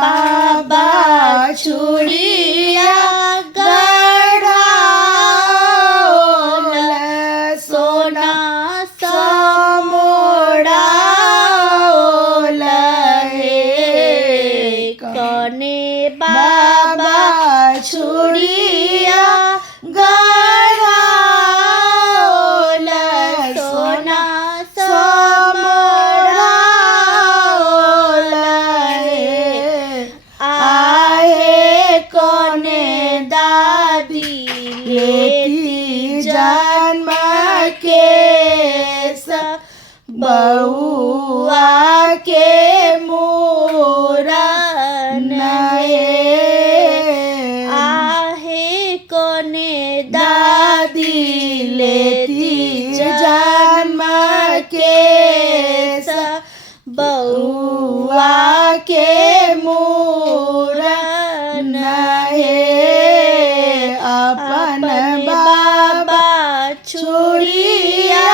बाबा चूड़िया गढ़ाओल सोना समोड़ाओल हे कने बाबा चूड़िया गढ़ाओल सोना समोड़ाओल हे आहे कने दादी लेती जन्म के बउआ के मूरन हे आहे कने दादी लेती जन्म के बउआ के मूरन हे अपन बाबा चूड़िया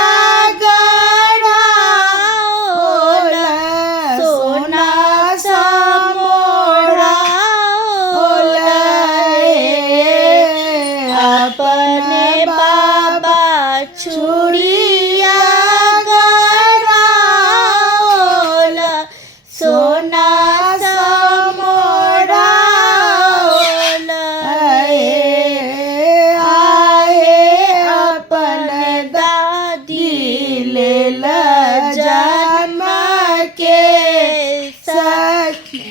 गढ़ाओल सोना समोड़ाओल हे अपने बाबा चूड़िया गढ़ाओल सोना समोड़ाओल हे आहे अपन दादी लेल जन्म के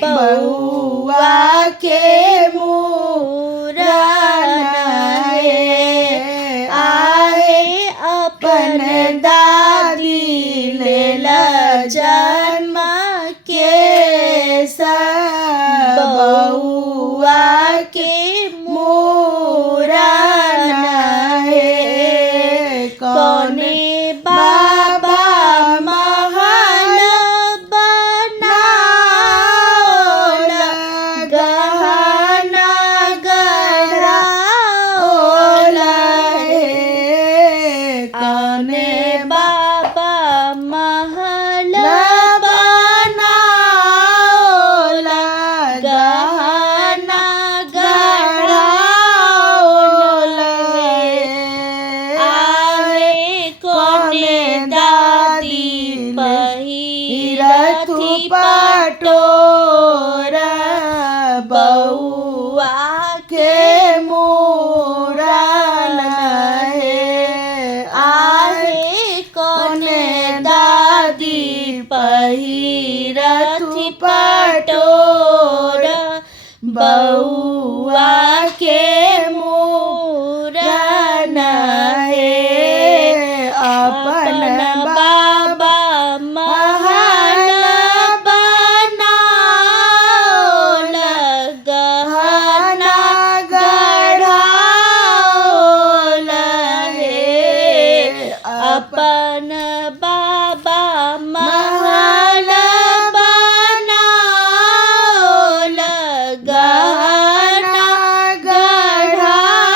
बउआ के मूरन हे आहे अपन दादी लेल जन्म के बउआ के मूरन हे कने बाबा महल बनाओल गहना गढ़ाओल हे कने बाबा महल बनाओल गहना गढ़ाओल हे आहे कने दादी पहिरथी पटोर बउआ के मूरन हे आहे कने दादी पहिरथी पटोर बउआ के मूरन हे अपन बाबा महल बनाओल गहना गढ़ाओल हे अपन बाबा महल बनाओल गहना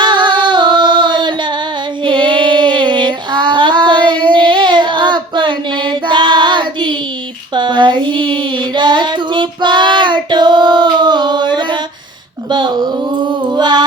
गढ़ाओल हे अपने दादी पहिरथी पटोर बउआ